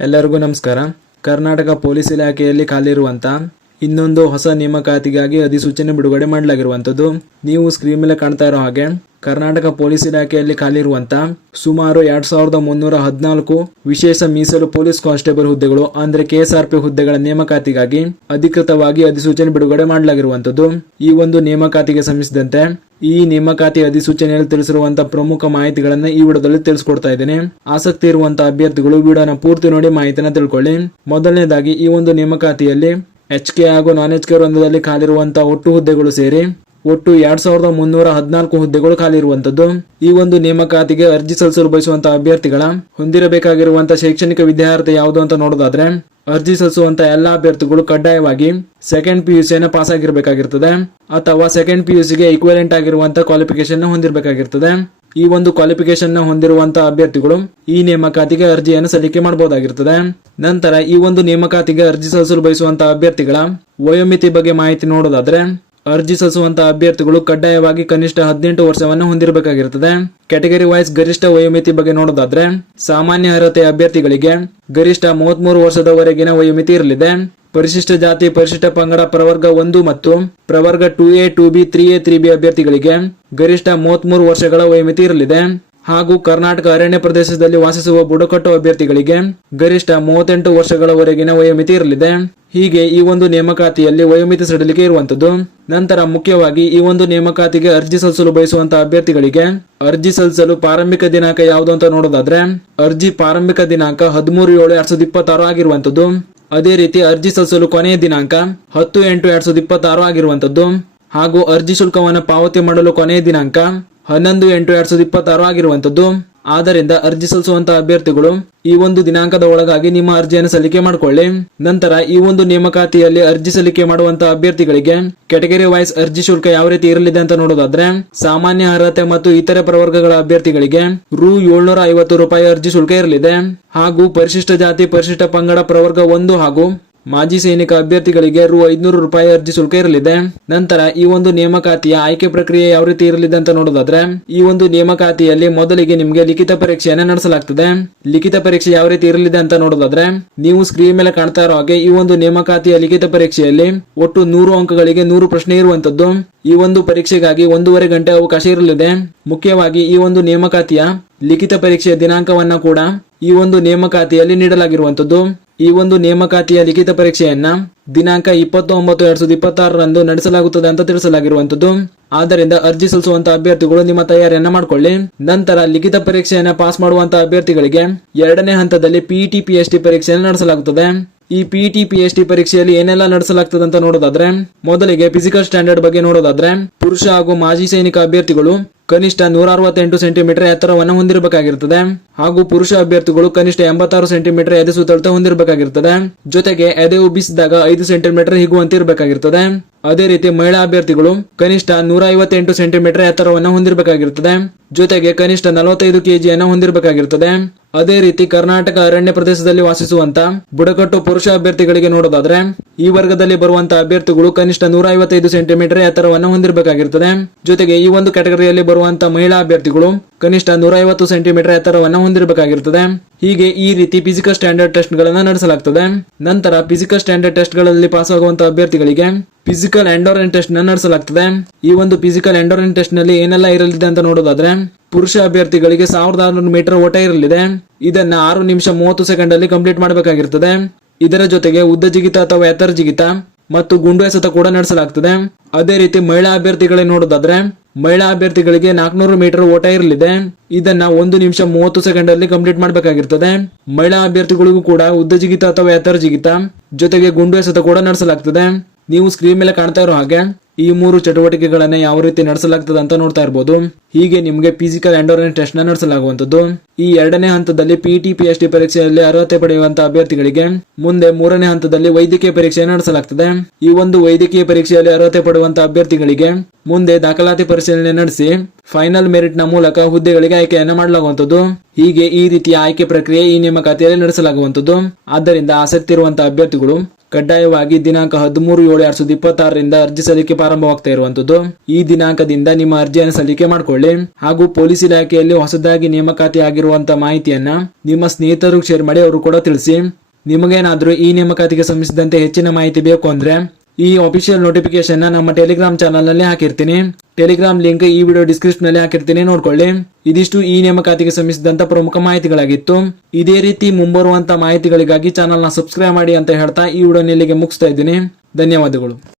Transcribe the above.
ಎಲ್ಲರಿಗೂ ನಮಸ್ಕಾರ. ಕರ್ನಾಟಕ ಪೊಲೀಸ್ ಇಲಾಖೆಯಲ್ಲಿ ಖಾಲಿರುವಂತ ಇನ್ನೊಂದು ಹೊಸ ನೇಮಕಾತಿಗಾಗಿ ಅಧಿಸೂಚನೆ ಬಿಡುಗಡೆ ಮಾಡಲಾಗಿರುವಂತದ್ದು. ನೀವು ಸ್ಕ್ರೀನ್ ಮೇಲೆ ಕಾಣ್ತಾ ಇರೋ ಹಾಗೆ ಕರ್ನಾಟಕ ಪೊಲೀಸ್ ಇಲಾಖೆಯಲ್ಲಿ ಖಾಲಿರುವಂತ ಸುಮಾರು 2314 ವಿಶೇಷ ಮೀಸಲು ಪೊಲೀಸ್ ಕಾನ್ಸ್ಟೇಬಲ್ ಹುದ್ದೆಗಳು ಅಂದ್ರೆ KSRP ಹುದ್ದೆಗಳ ನೇಮಕಾತಿಗಾಗಿ ಅಧಿಕೃತವಾಗಿ ಅಧಿಸೂಚನೆ ಬಿಡುಗಡೆ ಮಾಡಲಾಗಿರುವಂತದ್ದು. ಈ ಒಂದು ನೇಮಕಾತಿಗೆ ಸಂಬಂಧಿಸಿದಂತೆ ಈ ನೇಮಕಾತಿ ಅಧಿಸೂಚನೆಯಲ್ಲಿ ತಿಳಿಸಿರುವಂತಹ ಪ್ರಮುಖ ಮಾಹಿತಿಗಳನ್ನ ಈ ವಿಡಿಯೋದಲ್ಲಿ ತಿಳಿಸ್ಕೊಡ್ತಾ ಇದ್ದೇನೆ. ಆಸಕ್ತಿ ಇರುವಂತಹ ಅಭ್ಯರ್ಥಿಗಳು ವಿಡಿಯೋನ ಪೂರ್ತಿ ನೋಡಿ ಮಾಹಿತಿನ ತಿಳ್ಕೊಳ್ಳಿ. ಮೊದಲನೇದಾಗಿ ಈ ಒಂದು ನೇಮಕಾತಿಯಲ್ಲಿ HK ಹಾಗೂ ನಾನ್ HK ವೃಂದದಲ್ಲಿ ಖಾಲಿರುವಂತಹ ಒಟ್ಟು ಹುದ್ದೆಗಳು ಸೇರಿ ಒಟ್ಟು 2314 ಹುದ್ದೆಗಳು ಖಾಲಿ ಇರುವಂತದ್ದು. ಈ ಒಂದು ನೇಮಕಾತಿಗೆ ಅರ್ಜಿ ಸಲ್ಲಿಸಲು ಬಯಸುವಂತಹ ಅಭ್ಯರ್ಥಿಗಳ ಹೊಂದಿರಬೇಕಾಗಿರುವಂತಹ ಶೈಕ್ಷಣಿಕ ವಿದ್ಯಾರ್ಥಿ ಯಾವುದು ಅಂತ ನೋಡೋದಾದ್ರೆ ಅರ್ಜಿ ಸಲ್ಲಿಸುವಂತ ಎಲ್ಲಾ ಅಭ್ಯರ್ಥಿಗಳು ಕಡ್ಡಾಯವಾಗಿ ಸೆಕೆಂಡ್ PUC ಪಾಸ್ ಆಗಿರಬೇಕಾಗಿರ್ತದೆ ಅಥವಾ ಸೆಕೆಂಡ್ PUC ಗೆ ಈಕ್ವಲೆಂಟ್ ಆಗಿರುವಂತಹ ಕ್ವಾಲಿಫಿಕೇಶನ್ ಹೊಂದಿರಬೇಕಾಗಿರ್ತದೆ. ಈ ಒಂದು ಕ್ವಾಲಿಫಿಕೇಶನ್ ಹೊಂದಿರುವಂತಹ ಅಭ್ಯರ್ಥಿಗಳು ಈ ನೇಮಕಾತಿಗೆ ಅರ್ಜಿಯನ್ನು ಸಲ್ಲಿಕೆ ಮಾಡಬಹುದಾಗಿರ್ತದೆ. ನಂತರ ಈ ಒಂದು ನೇಮಕಾತಿಗೆ ಅರ್ಜಿ ಸಲ್ಲಿಸಲು ಬಯಸುವಂತಹ ಅಭ್ಯರ್ಥಿಗಳ ವಯೋಮಿತಿ ಬಗ್ಗೆ ಮಾಹಿತಿ ನೋಡೋದಾದ್ರೆ ಅರ್ಜಿ ಸಲ್ಲಿಸುವಂತಹ ಅಭ್ಯರ್ಥಿಗಳು ಕಡ್ಡಾಯವಾಗಿ ಕನಿಷ್ಠ 18 ವರ್ಷವನ್ನು ಹೊಂದಿರಬೇಕಾಗಿರುತ್ತದೆ. ಕ್ಯಾಟಗರಿ ವೈಸ್ ಗರಿಷ್ಠ ವಯೋಮಿತಿ ಬಗ್ಗೆ ನೋಡೋದಾದ್ರೆ ಸಾಮಾನ್ಯ ಅರ್ಹತೆ ಅಭ್ಯರ್ಥಿಗಳಿಗೆ ಗರಿಷ್ಠ 33 ವರ್ಷದವರೆಗಿನ ವಯೋಮಿತಿ ಇರಲಿದೆ. ಪರಿಶಿಷ್ಟ ಜಾತಿ ಪರಿಶಿಷ್ಟ ಪಂಗಡ ಪ್ರವರ್ಗ 1 ಮತ್ತು ಪ್ರವರ್ಗ 2A 2B 3A 3B ಅಭ್ಯರ್ಥಿಗಳಿಗೆ ಗರಿಷ್ಠ 33 ವರ್ಷಗಳ ವಯೋಮಿತಿ ಇರಲಿದೆ. ಹಾಗೂ ಕರ್ನಾಟಕ ಅರಣ್ಯ ಪ್ರದೇಶದಲ್ಲಿ ವಾಸಿಸುವ ಬುಡಕಟ್ಟು ಅಭ್ಯರ್ಥಿಗಳಿಗೆ ಗರಿಷ್ಠ 38 ವರ್ಷಗಳವರೆಗಿನ ವಯೋಮಿತಿ ಇರಲಿದೆ. ಹೀಗೆ ಈ ಒಂದು ನೇಮಕಾತಿಯಲ್ಲಿ ವಯೋಮಿತಿ ಸಡಿಲಿಕೆ ಇರುವಂತದ್ದು. ನಂತರ ಮುಖ್ಯವಾಗಿ ಈ ಒಂದು ನೇಮಕಾತಿಗೆ ಅರ್ಜಿ ಸಲ್ಲಿಸಲು ಬಯಸುವಂತಹ ಅಭ್ಯರ್ಥಿಗಳಿಗೆ ಅರ್ಜಿ ಸಲ್ಲಿಸಲು ಪ್ರಾರಂಭಿಕ ದಿನಾಂಕ ಯಾವುದು ಅಂತ ನೋಡೋದಾದ್ರೆ ಅರ್ಜಿ ಪ್ರಾರಂಭಿಕ ದಿನಾಂಕ 13/7/2026 ಆಗಿರುವಂತದ್ದು. ಅದೇ ರೀತಿ ಅರ್ಜಿ ಸಲ್ಲಿಸಲು ಕೊನೆಯ ದಿನಾಂಕ 10/8/2026 ಆಗಿರುವಂತದ್ದು. ಹಾಗೂ ಅರ್ಜಿ ಶುಲ್ಕವನ್ನು ಪಾವತಿ ಮಾಡಲು ಕೊನೆಯ ದಿನಾಂಕ 11/8/2026 ಆಗಿರುವಂತದ್ದು. ಆದ್ದರಿಂದ ಅರ್ಜಿ ಸಲ್ಲಿಸುವಂತಹ ಅಭ್ಯರ್ಥಿಗಳು ಈ ಒಂದು ದಿನಾಂಕದ ಒಳಗಾಗಿ ನಿಮ್ಮ ಅರ್ಜಿಯನ್ನು ಸಲ್ಲಿಕೆ ಮಾಡಿಕೊಳ್ಳಿ. ನಂತರ ಈ ಒಂದು ನೇಮಕಾತಿಯಲ್ಲಿ ಅರ್ಜಿ ಸಲ್ಲಿಕೆ ಮಾಡುವಂತಹ ಅಭ್ಯರ್ಥಿಗಳಿಗೆ ಕ್ಯಾಟಗರಿ ವೈಸ್ ಅರ್ಜಿ ಶುಲ್ಕ ಯಾವ ರೀತಿ ಇರಲಿದೆ ಅಂತ ನೋಡೋದಾದ್ರೆ ಸಾಮಾನ್ಯ ಅರ್ಹತೆ ಮತ್ತು ಇತರೆ ಪ್ರವರ್ಗಗಳ ಅಭ್ಯರ್ಥಿಗಳಿಗೆ ರು 750 ರೂಪಾಯಿ ಅರ್ಜಿ ಶುಲ್ಕ ಇರಲಿದೆ. ಹಾಗೂ ಪರಿಶಿಷ್ಟ ಜಾತಿ ಪರಿಶಿಷ್ಟ ಪಂಗಡ ಪ್ರವರ್ಗ 1 ಹಾಗೂ ಮಾಜಿ ಸೈನಿಕ ಅಭ್ಯರ್ಥಿಗಳಿಗೆ ರು 500 ರೂಪಾಯಿ ಅರ್ಜಿ ಶುಲ್ಕ ಇರಲಿದೆ. ನಂತರ ಈ ಒಂದು ನೇಮಕಾತಿಯ ಆಯ್ಕೆ ಪ್ರಕ್ರಿಯೆ ಯಾವ ರೀತಿ ಇರಲಿದೆ ಅಂತ ನೋಡೋದಾದ್ರೆ ಈ ಒಂದು ನೇಮಕಾತಿಯಲ್ಲಿ ಮೊದಲಿಗೆ ನಿಮಗೆ ಲಿಖಿತ ಪರೀಕ್ಷೆಯನ್ನು ನಡೆಸಲಾಗ್ತದೆ. ಲಿಖಿತ ಪರೀಕ್ಷೆ ಯಾವ ರೀತಿ ಇರಲಿದೆ ಅಂತ ನೋಡೋದಾದ್ರೆ ನೀವು ಸ್ಕ್ರೀನ್ ಮೇಲೆ ಕಾಣ್ತಾ ಇರೋ ಹಾಗೆ ಈ ಒಂದು ನೇಮಕಾತಿಯ ಲಿಖಿತ ಪರೀಕ್ಷೆಯಲ್ಲಿ ಒಟ್ಟು 100 ಅಂಕಗಳಿಗೆ 100 ಪ್ರಶ್ನೆ ಇರುವಂತದ್ದು. ಈ ಒಂದು ಪರೀಕ್ಷೆಗಾಗಿ 1.5 ಗಂಟೆ ಅವಕಾಶ ಇರಲಿದೆ. ಮುಖ್ಯವಾಗಿ ಈ ಒಂದು ನೇಮಕಾತಿಯ ಲಿಖಿತ ಪರೀಕ್ಷೆಯ ದಿನಾಂಕವನ್ನ ಕೂಡ ಈ ಒಂದು ನೇಮಕಾತಿಯಲ್ಲಿ ನೀಡಲಾಗಿರುವಂತದ್ದು. ಈ ಒಂದು ನೇಮಕಾತಿಯ ಲಿಖಿತ ಪರೀಕ್ಷೆಯನ್ನ ದಿನಾಂಕ 20/9/2026 ನಡೆಸಲಾಗುತ್ತದೆ ಅಂತ ತಿಳಿಸಲಾಗಿರುವಂತದ್ದು. ಆದ್ದರಿಂದ ಅರ್ಜಿ ಸಲ್ಲಿಸುವಂತಹ ಅಭ್ಯರ್ಥಿಗಳು ನಿಮ್ಮ ತಯಾರಿಯನ್ನ ಮಾಡಿಕೊಳ್ಳಿ. ನಂತರ ಲಿಖಿತ ಪರೀಕ್ಷೆಯನ್ನ ಪಾಸ್ ಮಾಡುವಂತಹ ಅಭ್ಯರ್ಥಿಗಳಿಗೆ ಎರಡನೇ ಹಂತದಲ್ಲಿ PET PST ಪರೀಕ್ಷೆಯನ್ನು ನಡೆಸಲಾಗುತ್ತದೆ. ಈ PET PST ಪರೀಕ್ಷೆಯಲ್ಲಿ ಏನೆಲ್ಲ ನಡೆಸಲಾಗ್ತದೆ ಅಂತ ನೋಡೋದಾದ್ರೆ ಮೊದಲಿಗೆ ಫಿಸಿಕಲ್ ಸ್ಟ್ಯಾಂಡರ್ಡ್ ಬಗ್ಗೆ ನೋಡೋದಾದ್ರೆ ಪುರುಷ ಹಾಗೂ ಮಾಜಿ ಸೈನಿಕ ಅಭ್ಯರ್ಥಿಗಳು ಕನಿಷ್ಠ 168 ಸೆಂಟಿಮೀಟರ್ ಎತ್ತರವನ್ನು ಹೊಂದಿರಬೇಕಾಗಿರುತ್ತದೆ. ಹಾಗೂ ಪುರುಷ ಅಭ್ಯರ್ಥಿಗಳು ಕನಿಷ್ಠ 86 ಸೆಂಟಿಮೀಟರ್ ಎದೆ ಸುತ್ತಳತೆ ಹೊಂದಿರಬೇಕಾಗಿರುತ್ತದೆ. ಜೊತೆಗೆ ಎದೆ ಉಬ್ಬಿಸಿದಾಗ 5 ಸೆಂಟಿಮೀಟರ್ ಹಿಗುವಂತೆ ಇರಬೇಕಾಗಿರುತ್ತದೆ. ಅದೇ ರೀತಿ ಮಹಿಳಾ ಅಭ್ಯರ್ಥಿಗಳು ಕನಿಷ್ಠ 158 ಸೆಂಟಿಮೀಟರ್ ಎತ್ತರವನ್ನು ಹೊಂದಿರಬೇಕಾಗಿರುತ್ತದೆ. ಜೊತೆಗೆ ಕನಿಷ್ಠ 45 kgಯನ್ನು ಹೊಂದಿರಬೇಕಾಗಿರುತ್ತದೆ. ಅದೇ ರೀತಿ ಕರ್ನಾಟಕ ಅರಣ್ಯ ಪ್ರದೇಶದಲ್ಲಿ ವಾಸಿಸುವಂತ ಬುಡಕಟ್ಟು ಪುರುಷ ಅಭ್ಯರ್ಥಿಗಳಿಗೆ ನೋಡೋದಾದ್ರೆ ಈ ವರ್ಗದಲ್ಲಿ ಬರುವಂತಹ ಅಭ್ಯರ್ಥಿಗಳು ಕನಿಷ್ಠ 155 ಸೆಂಟಿಮೀಟರ್ ಎತ್ತರವನ್ನು ಹೊಂದಿರಬೇಕಾಗಿರುತ್ತದೆ. ಜೊತೆಗೆ ಈ ಒಂದು ಕ್ಯಾಟಗರಿಯಲ್ಲಿ ಬರುವಂತಹ ಮಹಿಳಾ ಅಭ್ಯರ್ಥಿಗಳು ಕನಿಷ್ಠ 150 ಸೆಂಟಿಮೀಟರ್ ಎತ್ತರವನ್ನು ಹೊಂದಿರಬೇಕಾಗಿರುತ್ತದೆ. ಹೀಗೆ ಈ ರೀತಿ ಫಿಸಿಕಲ್ ಸ್ಟ್ಯಾಂಡರ್ಡ್ ಟೆಸ್ಟ್ ಗಳನ್ನ ನಡೆಸಲಾಗುತ್ತದೆ. ನಂತರ ಫಿಸಿಕಲ್ ಸ್ಟ್ಯಾಂಡರ್ಡ್ ಟೆಸ್ಟ್ ಗಳಲ್ಲಿ ಪಾಸ್ ಆಗುವಂತಹ ಅಭ್ಯರ್ಥಿಗಳಿಗೆ ಫಿಸಿಕಲ್ ಎಂಡೋರೆನ್ಸ್ ಟೆಸ್ಟ್ ನಡೆಸಲಾಗುತ್ತದೆ. ಈ ಒಂದು ಫಿಸಿಕಲ್ ಎಂಡೋರೆನ್ಸ್ ಟೆಸ್ಟ್ ನಲ್ಲಿ ಏನೆಲ್ಲ ಇರಲಿದೆ ಅಂತ ನೋಡೋದಾದ್ರೆ ಪುರುಷ ಅಭ್ಯರ್ಥಿಗಳಿಗೆ 1600 ಮೀಟರ್ ಓಟ ಇರಲಿದೆ. ಇದನ್ನ 6 ನಿಮಿಷ 30 ಸೆಕೆಂಡ್ ಅಲ್ಲಿ ಕಂಪ್ಲೀಟ್ ಮಾಡಬೇಕಾಗಿರುತ್ತದೆ. ಇದರ ಜೊತೆಗೆ ಉದ್ದ ಜಿಗಿತ ಅಥವಾ ಎತ್ತರ ಜಿಗಿತ ಮತ್ತು ಗುಂಡು ಎಸೆತ ಕೂಡ ನಡೆಸಲಾಗುತ್ತದೆ. ಅದೇ ರೀತಿ ಮಹಿಳಾ ಅಭ್ಯರ್ಥಿಗಳಿಗೆ ನೋಡೋದಾದ್ರೆ ಮಹಿಳಾ ಅಭ್ಯರ್ಥಿಗಳಿಗೆ 400 ಮೀಟರ್ ಓಟ ಇರಲಿದೆ. ಇದನ್ನ 1 ನಿಮಿಷ 30 ಸೆಕೆಂಡ್ ಅಲ್ಲಿ ಕಂಪ್ಲೀಟ್ ಮಾಡಬೇಕಾಗಿರ್ತದೆ. ಮಹಿಳಾ ಅಭ್ಯರ್ಥಿಗಳಿಗೂ ಕೂಡ ಉದ್ದ ಜಿಗಿತ ಅಥವಾ ಎತ್ತರ ಜಿಗಿತ ಜೊತೆಗೆ ಗುಂಡು ಎಸೆತ ಕೂಡ ನಡೆಸಲಾಗ್ತದೆ. ನೀವು ಸ್ಕ್ರೀನ್ ಮೇಲೆ ಕಾಣ್ತಾ ಇರೋ ಹಾಗೆ ಈ 3 ಚಟುವಟಿಕೆಗಳನ್ನ ಯಾವ ರೀತಿ ನಡೆಸಲಾಗ್ತದೆ ಅಂತ ನೋಡ್ತಾ ಇರಬಹುದು. ಹೀಗೆ ನಿಮಗೆ ಫಿಸಿಕಲ್ ಎಂಡೋರೆನ್ಸ್ ಟೆಸ್ಟ್ ನ ನಡೆಸಲಾಗುವಂತದ್ದು. ಈ ಎರಡನೇ ಹಂತದಲ್ಲಿ PET PST ಪರೀಕ್ಷೆಯಲ್ಲಿ ಅರ್ಹತೆ ಪಡೆಯುವಂತಹ ಅಭ್ಯರ್ಥಿಗಳಿಗೆ ಮುಂದೆ 3ನೇ ಹಂತದಲ್ಲಿ ವೈದ್ಯಕೀಯ ಪರೀಕ್ಷೆ ನಡೆಸಲಾಗ್ತದೆ. ಈ ಒಂದು ವೈದ್ಯಕೀಯ ಪರೀಕ್ಷೆಯಲ್ಲಿ ಅರ್ಹತೆ ಪಡೆಯುವಂತಹ ಅಭ್ಯರ್ಥಿಗಳಿಗೆ ಮುಂದೆ ದಾಖಲಾತಿ ಪರಿಶೀಲನೆ ನಡೆಸಿ ಫೈನಲ್ ಮೆರಿಟ್ ನ ಮೂಲಕ ಹುದ್ದೆಗಳಿಗೆ ಆಯ್ಕೆಯನ್ನ ಮಾಡಲಾಗುವಂತದ್ದು. ಹೀಗೆ ಈ ರೀತಿಯ ಆಯ್ಕೆ ಪ್ರಕ್ರಿಯೆ ಈ ನೇಮಕಾತಿಯಲ್ಲಿ ನಡೆಸಲಾಗುವಂತದ್ದು. ಆದ್ದರಿಂದ ಆಸಕ್ತಿ ಇರುವಂತಹ ಅಭ್ಯರ್ಥಿಗಳು ಕಡ್ಡಾಯವಾಗಿ ದಿನಾಂಕ 13/7/2026 ಅರ್ಜಿ ಸಲ್ಲಿಕೆ ಪ್ರಾರಂಭವಾಗ್ತಾ ಇರುವಂತದ್ದು. ಈ ದಿನಾಂಕದಿಂದ ನಿಮ್ಮ ಅರ್ಜಿಯನ್ನು ಸಲ್ಲಿಕೆ ಮಾಡ್ಕೊಳ್ಳಿ. ಹಾಗೂ ಪೊಲೀಸ್ ಇಲಾಖೆಯಲ್ಲಿ ಹೊಸದಾಗಿ ನೇಮಕಾತಿ ಆಗಿರುವಂತಹ ಮಾಹಿತಿಯನ್ನ ನಿಮ್ಮ ಸ್ನೇಹಿತರು ಶೇರ್ ಮಾಡಿ ಅವರು ಕೂಡ ತಿಳಿಸಿ. ನಿಮಗೇನಾದ್ರೂ ಈ ನೇಮಕಾತಿಗೆ ಸಂಬಂಧಿಸಿದಂತೆ ಹೆಚ್ಚಿನ ಮಾಹಿತಿ ಬೇಕು ಅಂದ್ರೆ ಈ ಅಫಿಷಿಯಲ್ ನೋಟಿಫಿಕೇಶನ್ ನಮ್ಮ ಟೆಲಿಗ್ರಾಮ್ ಚಾನಲ್ ನಲ್ಲಿ ಹಾಕಿರ್ತೀನಿ. ಟೆಲಿಗ್ರಾಮ್ ಲಿಂಕ್ ಈ ವಿಡಿಯೋ ಡಿಸ್ಕ್ರಿಪ್ಷನ್ ನಲ್ಲಿ ಹಾಕಿರ್ತೀನಿ, ನೋಡ್ಕೊಳ್ಳಿ. ಇದಿಷ್ಟು ಈ ನೇಮಕಾತಿಗೆ ಸಂಬಂಧಿಸಿದಂತ ಪ್ರಮುಖ ಮಾಹಿತಿಗಳಾಗಿತ್ತು. ಇದೇ ರೀತಿ ಮುಂಬರುವಂತ ಮಾಹಿತಿಗಳಿಗಾಗಿ ಚಾನಲ್ ನ ಸಬ್ಸ್ಕ್ರೈಬ್ ಮಾಡಿ ಅಂತ ಹೇಳ್ತಾ ಈ ವಿಡಿಯೋ ಇಲ್ಲಿಗೆ ಮುಗಿಸ್ತಾ ಇದ್ದೀನಿ. ಧನ್ಯವಾದಗಳು.